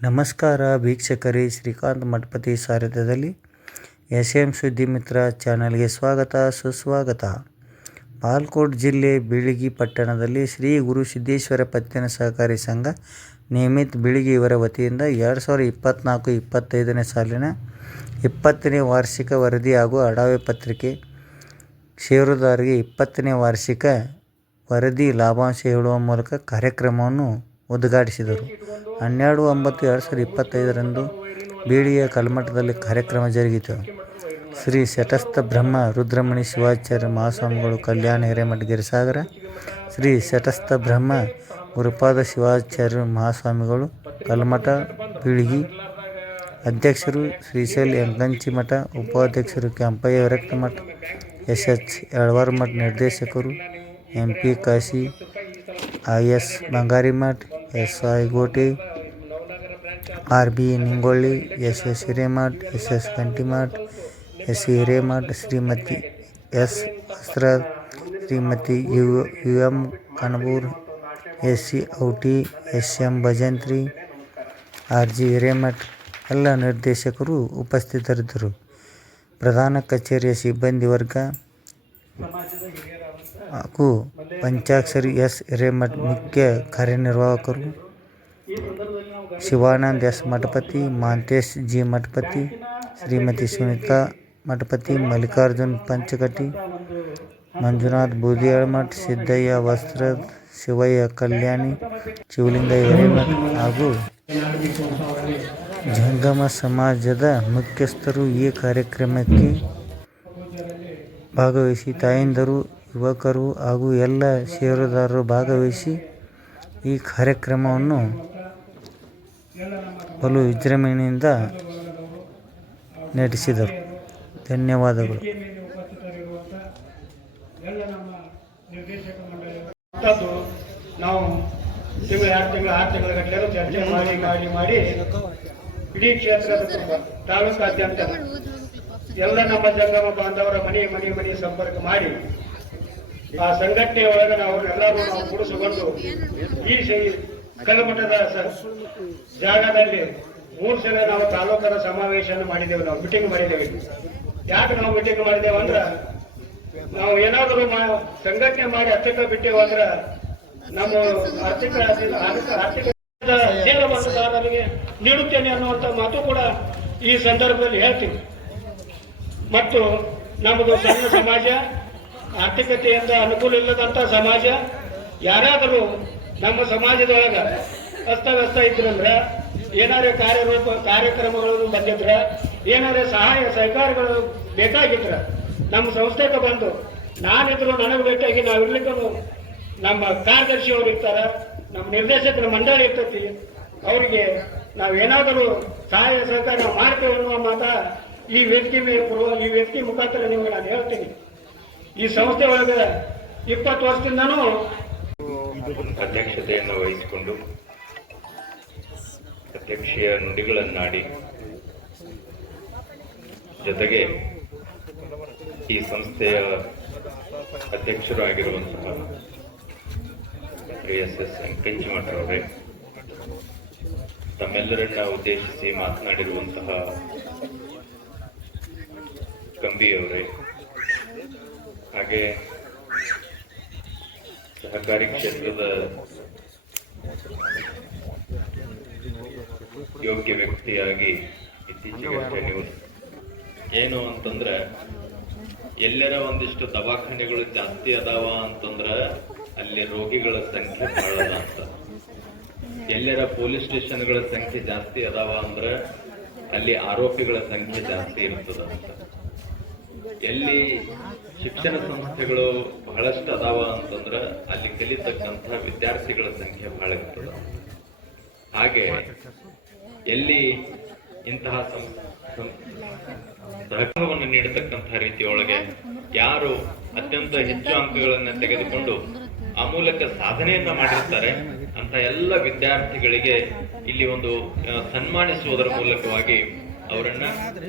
ನಮಸ್ಕಾರ ವೀಕ್ಷಕರೇ, ಶ್ರೀಕಾಂತ್ ಮಠಪತಿ ಸಾರಥ್ಯದಲ್ಲಿ ಎಸ್ ಎಂ ಸುದ್ದಿ ಮಿತ್ರ ಚಾನಲ್ಗೆ ಸ್ವಾಗತ, ಸುಸ್ವಾಗತ. ಪಾಲ್ಕೋಟ್ ಜಿಲ್ಲೆ ಬಿಳಿಗಿ ಪಟ್ಟಣದಲ್ಲಿ ಶ್ರೀ ಗುರು ಸಿದ್ದೇಶ್ವರ ಪತ್ತಿನ ಸಹಕಾರಿ ಸಂಘ ನಿಯಮಿತ್ ಬಿಳಿಗಿ ಇವರ ವತಿಯಿಂದ ಎರಡು ಸಾವಿರದ ಇಪ್ಪತ್ತ್ನಾಲ್ಕು ಇಪ್ಪತ್ತೈದನೇ ಸಾಲಿನ ಇಪ್ಪತ್ತನೇ ವಾರ್ಷಿಕ ವರದಿ ಹಾಗೂ ಅಡಾವೆ ಪತ್ರಿಕೆ ಷೇರುದಾರರಿಗೆ ಇಪ್ಪತ್ತನೇ ವಾರ್ಷಿಕ ವರದಿ ಲಾಭಾಂಶ ಹೇಳುವ ಮೂಲಕ ಕಾರ್ಯಕ್ರಮವನ್ನು ಉದ್ಘಾಟಿಸಿದರು. ಹನ್ನೆರಡು ಒಂಬತ್ತು ಎರಡು ಸಾವಿರದ ಇಪ್ಪತ್ತೈದರಂದು ಬೀಡಿಯ ಕಲ್ಮಠದಲ್ಲಿ ಕಾರ್ಯಕ್ರಮ ಜರುಗಿತು. ಶ್ರೀ ಶಟಸ್ಥ ಬ್ರಹ್ಮ ರುದ್ರಮಣಿ ಶಿವಾಚಾರ್ಯ ಮಹಾಸ್ವಾಮಿಗಳು ಕಲ್ಯಾಣ ಹಿರೇಮಠ ಗಿರಿಸಾಗರ, ಶ್ರೀ ಶಟಸ್ಥ ಬ್ರಹ್ಮ ಗುರುಪಾದ ಶಿವಾಚಾರ್ಯ ಮಹಾಸ್ವಾಮಿಗಳು ಕಲ್ಮಠ ಬೀಳಿಗಿ ಅಧ್ಯಕ್ಷರು ಶ್ರೀಶೈಲ್ ಯಂಕಂಚಿ ಮಠ, ಉಪಾಧ್ಯಕ್ಷರು ಕೆಂಪಯ್ಯ ವಿರಕ್ತ ಮಠ ಎಸ್ ಎಚ್ ಎಳವಾರ ಮಠ ನಿರ್ದೇಶಕರು M P Kashi, I S Bangari Math S I Goti, R B Ningolli S S Hiremath S S Kantimath S C Hiremath, Shrimati S. Astra Shrimati U U M Kanabur S C Auti S M Bhajantri, R G Hiremath. ಎಲ್ಲ ನಿರ್ದೇಶಕರು ಉಪಸ್ಥಿತರಿದ್ದರು. ಪ್ರಧಾನ ಕಚೇರಿಯ ಸಿಬ್ಬಂದಿ ವರ್ಗ ಹಾಗೂ ಪಂಚಾಕ್ಷರಿ S Hiremath ಮುಖ್ಯ ಕಾರ್ಯನಿರ್ವಾಹಕರು ಶಿವಾನಂದ್ ಎಸ್ ಮಠಪತಿ, ಮಾಂತೇಶ್ ಜಿ ಮಠಪತಿ, ಶ್ರೀಮತಿ ಸುನೀತಾ ಮಠಪತಿ, ಮಲ್ಲಿಕಾರ್ಜುನ್ ಪಂಚಕಟಿ, ಮಂಜುನಾಥ್ ಬೂದಿಯಾಳ್ ಮಠ್, ಸಿದ್ದಯ್ಯ ವಸ್ತ್ರ ಶಿವಯ್ಯ ಕಲ್ಯಾಣಿ, ಶಿವಲಿಂಗಯ್ಯ ಹಿರೇಮಠ್ ಹಾಗೂ ಜಂಗಮ ಸಮಾಜದ ಮುಖ್ಯಸ್ಥರು ಈ ಕಾರ್ಯಕ್ರಮಕ್ಕೆ ಭಾಗವಹಿಸಿ, ತಾಯಂದಿರು ಯುವಕರು ಹಾಗೂ ಎಲ್ಲ ಷೇರುದಾರರು ಭಾಗವಹಿಸಿ ಈ ಕಾರ್ಯಕ್ರಮವನ್ನು ಬಲು ವಿಜೃಂಭಣೆಯಿಂದ ನಡೆಸಿದರು. ಧನ್ಯವಾದಗಳು. ಮಾಡಿ ಇಡೀ ಕ್ಷೇತ್ರದ ಕುಟುಂಬ, ತಾಲೂಕಾದ್ಯಂತ, ಎಲ್ಲ ನಮ್ಮ ಜಂಗಮ ಬಾಂಧವರ ಮನೆ ಮನೆ ಮನೆ ಸಂಪರ್ಕ ಮಾಡಿ ಆ ಸಂಘಟನೆ ಒಳಗೆ ನಾವು ಎಲ್ಲರೂ ನಾವು ಕೂಡಿಸಿಕೊಂಡು ಈ ಕಲ್ಮಠದ ಜಾಗದಲ್ಲಿ ಮೂರು ಸಲ ನಾವು ತಾಲೂಕರ ಸಮಾವೇಶವನ್ನು ಮಾಡಿದ್ದೇವೆ, ನಾವು ಮೀಟಿಂಗ್ ಮಾಡಿದ್ದೇವೆ. ಯಾಕೆ ನಾವು ಮೀಟಿಂಗ್ ಮಾಡಿದ್ದೇವೆ ಅಂದ್ರೆ ನಾವು ಏನಾದರೂ ಸಂಘಟನೆ ಮಾಡಿ ಅಷ್ಟಕ್ಕೆ ಬಿಟ್ಟೇವು ಅಂದ್ರೆ ನಮ್ಮ ಆರ್ಥಿಕ ಆರ್ಥಿಕ ಮತದಾರರಿಗೆ ನೀಡುತ್ತೇನೆ ಅನ್ನುವಂಥ ಮಾತು ಕೂಡ ಈ ಸಂದರ್ಭದಲ್ಲಿ ಹೇಳ್ತೀನಿ ಮತ್ತು ನಮ್ಮದು ಸಣ್ಣ ಸಮಾಜ ಆರ್ಥಿಕತೆಯಿಂದ ಅನುಕೂಲ ಇಲ್ಲದಂತ ಸಮಾಜ, ಯಾರಾದರೂ ನಮ್ಮ ಸಮಾಜದೊಳಗ ಅಸ್ತವ್ಯಸ್ತ ಇದ್ರಂದ್ರೆ, ಏನಾರೇ ಕಾರ್ಯರೂಪ ಕಾರ್ಯಕ್ರಮಗಳು ಬಂದಿದ್ರ, ಏನಾರ ಸಹಾಯ, ಸಹಕಾರಗಳು ಬೇಕಾಗಿದ್ರ, ನಮ್ಮ ಸಂಸ್ಥೆಗೆ ಬಂದು, ನಾನಿದ್ರು ನನಗೆ ಬೇಕಾಗಿ ನಾವು ಇರ್ಲಿಕ್ಕೂ ನಮ್ಮ ಕಾರ್ಯದರ್ಶಿ ಅವರು ಇರ್ತಾರ, ನಮ್ಮ ನಿರ್ದೇಶಕರ ಮಂಡಳಿ ಇರ್ತೈತಿ, ಅವರಿಗೆ ನಾವೇನಾದರೂ ಸಹಾಯ, ಸಹಕಾರ ನಾವು ಮಾಡ್ತೇವೆ ಅನ್ನುವ ಮಾತ ಈ ವೇದಿಕೆ ಈ ವೇದಿಕೆ ಮುಖಾಂತರ ನಿಮಗೆ ನಾನು ಹೇಳ್ತೀನಿ. ಈ ಸಂಸ್ಥೆ ಒಳಗೆ ಇಪ್ಪತ್ತು ವರ್ಷದಿಂದನೂ ಅಧ್ಯಕ್ಷತೆಯನ್ನು ವಹಿಸಿಕೊಂಡು ಅಧ್ಯಕ್ಷೀಯ ನುಡಿಗಳನ್ನಾಡಿ ಜೊತೆಗೆ ಈ ಸಂಸ್ಥೆಯ ಅಧ್ಯಕ್ಷರು ಆಗಿರುವಂತಹ ಎಸ್ ಎಸ್ ಎಸ್ ಅವರೇ, ತಮ್ಮೆಲ್ಲರನ್ನ ಉದ್ದೇಶಿಸಿ ಮಾತನಾಡಿರುವಂತಹ ಗಂಭೀರವರೇ ಹಾಗೆ ಸಹಕಾರಿ ಕ್ಷೇತ್ರದ ಯೋಗ್ಯ ವ್ಯಕ್ತಿಯಾಗಿ ಇತ್ತೀಚೆಗೆ ಏನು ಅಂತಂದ್ರೆ, ಎಲ್ಲರ ಒಂದಿಷ್ಟು ದವಾಖಾನೆಗಳು ಜಾಸ್ತಿ ಅದಾವ ಅಂತಂದ್ರ ಅಲ್ಲಿ ರೋಗಿಗಳ ಸಂಖ್ಯೆ ಬಹಳ ಅಂತ ಎಲ್ಲರ ಪೊಲೀಸ್ ಸ್ಟೇಷನ್ಗಳ ಸಂಖ್ಯೆ ಜಾಸ್ತಿ ಅದಾವ ಅಂದ್ರ ಅಲ್ಲಿ ಆರೋಪಿಗಳ ಸಂಖ್ಯೆ ಜಾಸ್ತಿ ಇರ್ತದ ಅಂತ ಎಲ್ಲಿ ಶಿಕ್ಷಣ ಸಂಸ್ಥೆಗಳು ಬಹಳಷ್ಟು ಅದಾವ ಅಂತಂದ್ರೆ ಅಲ್ಲಿ ಕಲಿತಕ್ಕಂಥ ವಿದ್ಯಾರ್ಥಿಗಳ ಸಂಖ್ಯೆ ಬಹಳ ಇರ್ತದೆ. ಹಾಗೆ ಎಲ್ಲಿ ಇಂತಹ ಸಹಕಾರವನ್ನು ನೀಡತಕ್ಕಂತಹ ರೀತಿಯೊಳಗೆ ಯಾರು ಅತ್ಯಂತ ಹೆಚ್ಚು ಅಂಕಗಳನ್ನು ತೆಗೆದುಕೊಂಡು ಆ ಮೂಲಕ ಸಾಧನೆಯನ್ನ ಮಾಡಿರ್ತಾರೆ ಅಂತ ಎಲ್ಲ ವಿದ್ಯಾರ್ಥಿಗಳಿಗೆ ಇಲ್ಲಿ ಒಂದು ಸನ್ಮಾನಿಸುವುದರ ಮೂಲಕವಾಗಿ ಅವರನ್ನ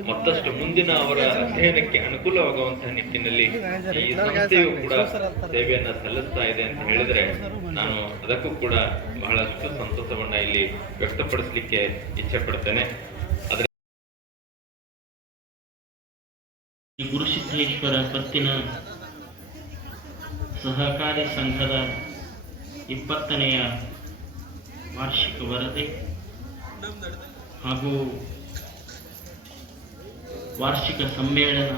ಮತ್ತಷ್ಟು ಮುಂದಿನ ಅವರ ಅಧ್ಯಯನಕ್ಕೆ ಅನುಕೂಲವಾಗುವಂತಹ ನಿಟ್ಟಿನಲ್ಲಿ ಈ ಸಂಸ್ಥೆಯು ಕೂಡ ಸೇವೆಯನ್ನ ಸಲ್ಲಿಸ್ತಾ ಇದೆ ಅಂತ ಹೇಳಿದ್ರೆ ನಾನು ಅದಕ್ಕೂ ಕೂಡ ಬಹಳಷ್ಟು ಸಂತೋಷವನ್ನ ಇಲ್ಲಿ ವ್ಯಕ್ತಪಡಿಸಲಿಕ್ಕೆ ಇಚ್ಛೆ ಪಡ್ತೇನೆ. ಗುರುಸಿದ್ಧೇಶ್ವರ ಗುರುಸಿದ್ದೇಶ್ವರ ಪತ್ತಿನ ಸಹಕಾರಿ ಸಂಘದ ಇಪ್ಪತ್ತನೆಯ ವಾರ್ಷಿಕ ವರದಿ ಹಾಗೂ ವಾರ್ಷಿಕ ಸಮ್ಮೇಳನ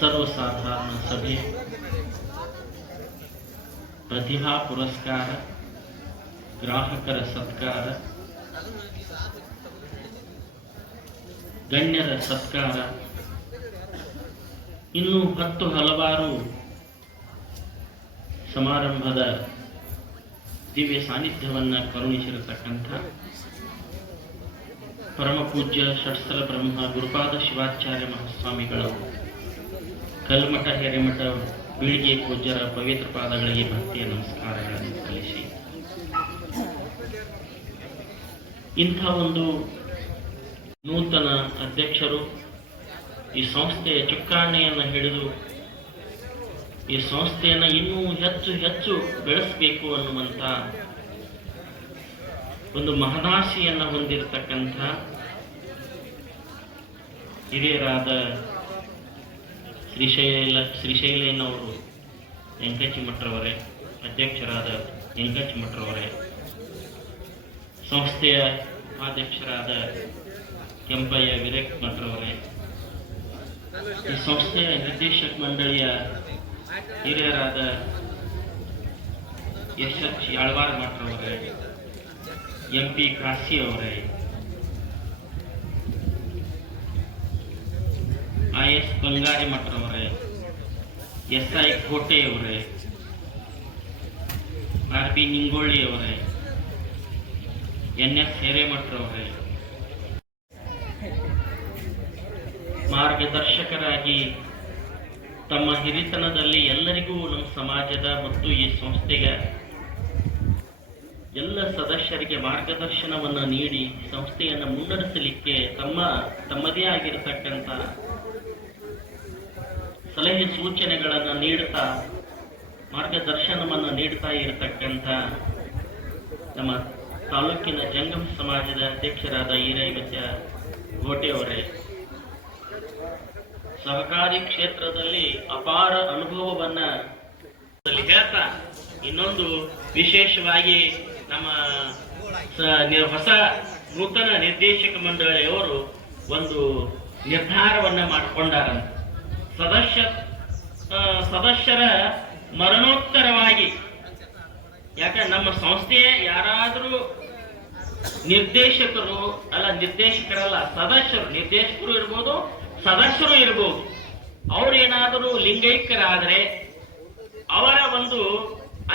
ಸರ್ವಸಾಧಾರಣ ಸಭೆ. ಪ್ರತಿಭಾ ಪುರಸ್ಕಾರ, ಗ್ರಾಹಕರ ಸತ್ಕಾರ, ಗಣ್ಯರ ಸತ್ಕಾರ. ಇನ್ನು ಹತ್ತು ಹಲವಾರು ಸಮಾರಂಭದ ದಿವ್ಯ ಸಾನ್ನಿಧ್ಯವನ್ನು ಕರುಣಿಸಿರತಕ್ಕಂಥ ಪರಮ ಪೂಜ್ಯ ಷಟ್ಸ್ಥಲ ಬ್ರಹ್ಮ ಗುರುಪಾದ ಶಿವಾಚಾರ್ಯ ಮಹಾಸ್ವಾಮಿಗಳು, ಕಲ್ಮಠ ಹೆರೆಮಠ ಬೀಳಿಗೆ ಪೂಜ್ಯರ ಪವಿತ್ರ ಪಾದಗಳಿಗೆ ಭಕ್ತಿಯ ನಮಸ್ಕಾರಗಳನ್ನು ಸಲ್ಲಿಸಿ ಇಂಥ ಒಂದು ನೂತನ ಅಧ್ಯಕ್ಷರು ಈ ಸಂಸ್ಥೆಯ ಚುಕ್ಕಾಣಿಯನ್ನು ಹಿಡಿದು ಈ ಸಂಸ್ಥೆಯನ್ನು ಇನ್ನೂ ಹೆಚ್ಚು ಹೆಚ್ಚು ಬೆಳೆಸಬೇಕು ಅನ್ನುವಂಥ ಒಂದು ಮಹದಾಶೆಯನ್ನು ಹೊಂದಿರತಕ್ಕಂಥ ಹಿರಿಯರಾದ ಶ್ರೀಶೈಲ ಶ್ರೀಶೈಲಯ್ಯನವರು ವೆಂಕಚಿ ಮಠರವರೇ ಅಧ್ಯಕ್ಷರಾದ ವೆಂಕಚಿ ಮಠರವರೇ ಸಂಸ್ಥೆಯ ಉಪಾಧ್ಯಕ್ಷರಾದ ಕೆಂಪಯ್ಯ ವಿರೇಕ್ ಮಠರವರೇ ಈ ಸಂಸ್ಥೆಯ ನಿರ್ದೇಶಕ ಮಂಡಳಿಯ ಹಿರಿಯರಾದ ಎಚ್ ಯಾಳ್ವಾರ್ ಮಠರವರೇ ಎಂ ಪಿ ಅವರೇ ಎಸ್ ಬಂಗಾರಿ ಮಠರವರೇ ಎಸ್ ಐ ಕೋಟೆ ಅವರೇ ಆರ್ ಬಿ ನಿಂಗೋಳಿ ಅವರೇ ಎನ್ ಎಸ್ ಹಿರೇಮಠರವರೇ ಮಾರ್ಗದರ್ಶಕರಾಗಿ ತಮ್ಮ ಹಿರಿತನದಲ್ಲಿ ಎಲ್ಲರಿಗೂ ನಮ್ಮ ಸಮಾಜದ ಮತ್ತು ಈ ಸಂಸ್ಥೆಗೆ ಎಲ್ಲ ಸದಸ್ಯರಿಗೆ ಮಾರ್ಗದರ್ಶನವನ್ನು ನೀಡಿ ಸಂಸ್ಥೆಯನ್ನು ಮುನ್ನಡೆಸಲಿಕ್ಕೆ ತಮ್ಮ ತಮ್ಮದೇ ಆಗಿರತಕ್ಕಂಥ ಸಲಹೆ ಸೂಚನೆಗಳನ್ನು ನೀಡ್ತಾ, ಮಾರ್ಗದರ್ಶನವನ್ನು ನೀಡ್ತಾ ಇರತಕ್ಕಂಥ ನಮ್ಮ ತಾಲೂಕಿನ ಜಂಗಮ ಸಮಾಜದ ಅಧ್ಯಕ್ಷರಾದ ಈರೈವತ್ಯ ಗೋಟೆಯವರೇ ಸಹಕಾರಿ ಕ್ಷೇತ್ರದಲ್ಲಿ ಅಪಾರ ಅನುಭವವನ್ನ ಹೇಳ್ತಾ, ಇನ್ನೊಂದು ವಿಶೇಷವಾಗಿ ನಮ್ಮ ಹೊಸ ನೂತನ ನಿರ್ದೇಶಕ ಮಂಡಳಿಯವರು ಒಂದು ನಿರ್ಧಾರವನ್ನ ಮಾಡಿಕೊಂಡಾರ ಸದಸ್ಯ ಸದಸ್ಯರ ಮರಣೋತ್ತರವಾಗಿ. ಯಾಕೆ, ನಮ್ಮ ಸಂಸ್ಥೆಯ ಯಾರಾದರೂ ನಿರ್ದೇಶಕರು, ಅಲ್ಲ, ನಿರ್ದೇಶಕರಲ್ಲ, ಸದಸ್ಯರು, ನಿರ್ದೇಶಕರು ಇರ್ಬೋದು, ಸದಸ್ಯರು ಇರ್ಬೋದು. ಅವರೇನಾದರೂ ಲಿಂಗೈಕ್ಯರಾದರೆ, ಅವರ ಒಂದು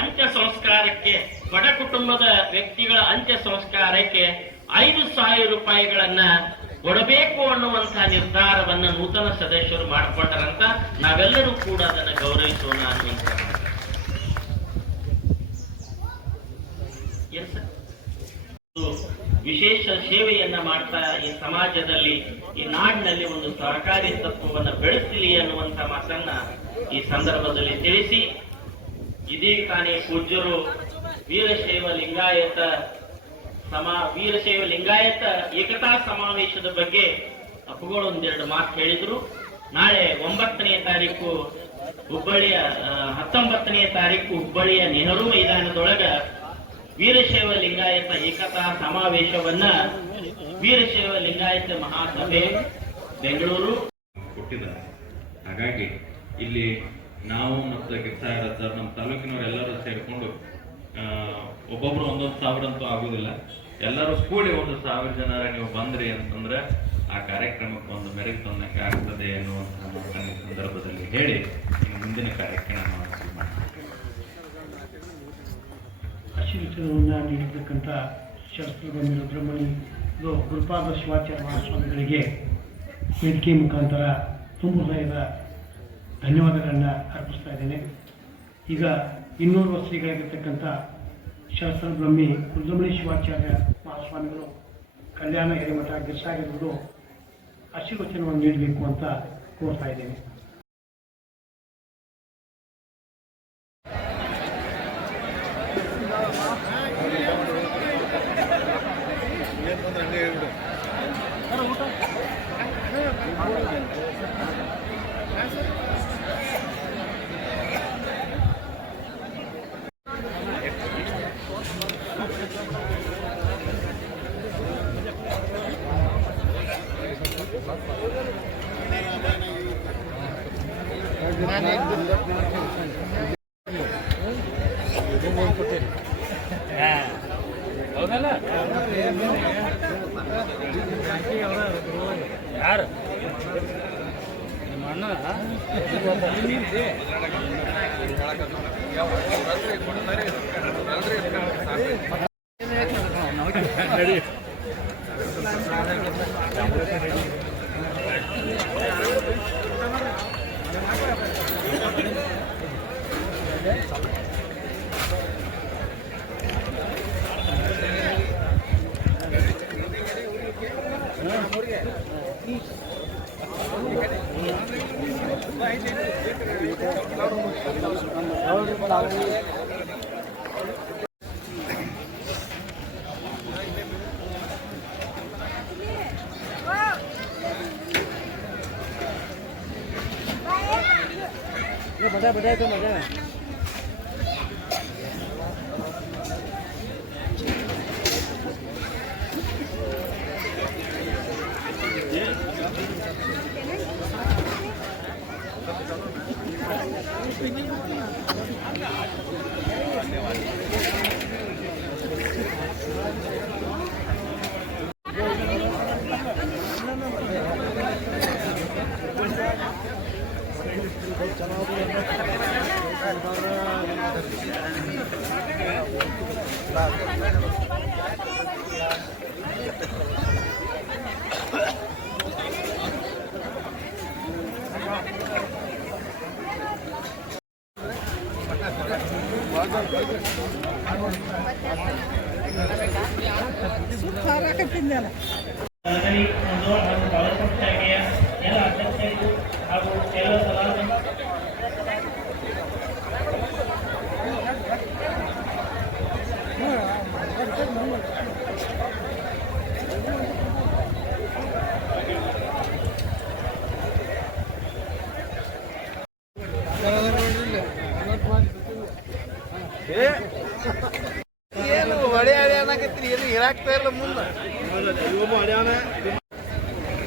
ಅಂತ್ಯ ಸಂಸ್ಕಾರಕ್ಕೆ ಬಡ ಕುಟುಂಬದ ವ್ಯಕ್ತಿಗಳ ಅಂತ್ಯ ಸಂಸ್ಕಾರಕ್ಕೆ ಐದು ಸಾವಿರ ರೂಪಾಯಿಗಳನ್ನ ಕೊಡಬೇಕು ಅನ್ನುವಂತಹ ನಿರ್ಧಾರವನ್ನ ನೂತನ ಸದಸ್ಯರು ಮಾಡಿಕೊಂಡರಂತ ನಾವೆಲ್ಲರೂ ಕೂಡ ಅದನ್ನು ಗೌರವಿಸೋಣ ಅನ್ನುವಂಥ ವಿಶೇಷ ಸೇವೆಯನ್ನ ಮಾಡ್ತಾ ಈ ಸಮಾಜದಲ್ಲಿ, ಈ ನಾಡಿನಲ್ಲಿ ಒಂದು ಸಹಕಾರಿ ತತ್ವವನ್ನ ಬೆಳೆಸಲಿ ಅನ್ನುವಂತ ಮಾತನ್ನ ಈ ಸಂದರ್ಭದಲ್ಲಿ ತಿಳಿಸಿ. ಇದೀಗ ತಾನೇ ಪೂಜ್ಯರು ವೀರಶೈವ ಲಿಂಗಾಯತ ಸಮಾ ವೀರಶೈವ ಲಿಂಗಾಯತ ಏಕತಾ ಸಮಾವೇಶದ ಬಗ್ಗೆ ಅಪ್ಪುಗಳು ಒಂದೆರಡು ಮಾತು ಹೇಳಿದ್ರು. ನಾಳೆ ಒಂಬತ್ತನೇ ತಾರೀಕು ಹುಬ್ಬಳ್ಳಿಯ ಹತ್ತೊಂಬತ್ತನೆಯ ಹತ್ತೊಂಬತ್ತನೇ ತಾರೀಕು ಹುಬ್ಬಳ್ಳಿಯ ನೆಹರು ಮೈದಾನದೊಳಗ ವೀರಶೈವ ಲಿಂಗಾಯತ ಏಕತಾ ಸಮಾವೇಶವನ್ನ ವೀರಶೈವ ಲಿಂಗಾಯತ ಮಹಾಸಭೆ ಬೆಂಗಳೂರು ಹುಟ್ಟಿದ ಹಾಗಾಗಿ ಇಲ್ಲಿ ನಾವು ಮತ್ತು ಗಿರ್ಸಾಯರ ಸರ್ ನಮ್ಮ ತಾಲೂಕಿನವರೆಲ್ಲರೂ ಸೇರಿಕೊಂಡು ಒಬ್ಬೊಬ್ರು ಒಂದೊಂದು ಸಾವಿರ ಅಂತೂ ಆಗುದಿಲ್ಲ. ಎಲ್ಲರೂ ಕೂಡಿ ಒಂದು ಸಾವಿರ ಜನರ ನೀವು ಬಂದ್ರಿ ಅಂತಂದ್ರೆ ಆ ಕಾರ್ಯಕ್ರಮಕ್ಕೆ ಒಂದು ಮೆರುಗು ತಂದಕ್ಕೆ ಆಗ್ತದೆ ಎನ್ನುವಂತಹ ಮಾತನ್ನು ಸಂದರ್ಭದಲ್ಲಿ ಹೇಳಿ ಮುಂದಿನ ಕಾರ್ಯಕ್ರಮ. ಆಶೀರ್ವಚನವನ್ನು ನೀಡಿರ್ತಕ್ಕಂಥ ಶಾಸ್ತ್ರಬಂಧು ರುದ್ರಮಣಿ ಗುರುಪಾದ ಶಿವಾಚಾರ್ಯ ಮಹಾಸ್ವಾಮಿಗಳಿಗೆ ವೇದಿಕೆ ಮುಖಾಂತರ ತುಂಬ ಹೃದಯದ ಧನ್ಯವಾದಗಳನ್ನು ಅರ್ಪಿಸ್ತಾ ಇದ್ದೇನೆ ಈಗ ಇನ್ನೂರು ಶ್ರೀಗಳಾಗಿರ್ತಕ್ಕಂಥ ಶಾಸ್ತ್ರಬ್ರಹ್ಮಿ ರುದ್ರಮಣಿ ಶಿವಾಚಾರ್ಯ ಮಹಾಸ್ವಾಮಿಗಳು ಕಲ್ಯಾಣ ಹಿರೇಮಠ ಗಿರ್ಸಾಗಿರ್ಬೋದು ಆಶೀರ್ವಚನವನ್ನು ನೀಡಬೇಕು ಅಂತ ಕೋರ್ತಾ ಇದ್ದೇನೆ. யாரு மண்ணா Thank you.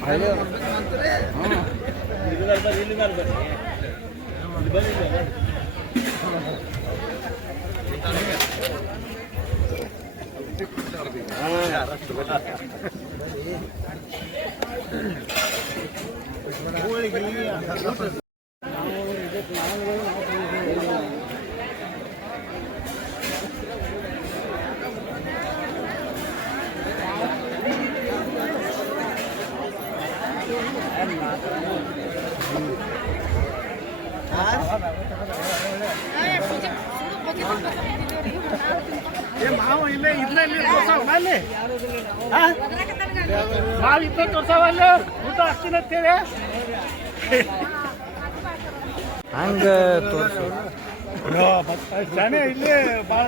ಇಲ್ಲೇ ಮಾವ ಇಲ್ಲೇ ಇಲ್ಲಿ ತೋರ್ಸವ ಅಲ್ಲಿ ಮಾವ ಇಲ್ಲೇ ತೋರ್ಸವ ಅಲ್ಲಿ. ಊಟ ಅಷ್ಟಿನ ಅಂತೇಳಿ ಹಂಗೆ ತೋರಿಸು. ಇಲ್ಲೇ ಭಾಳ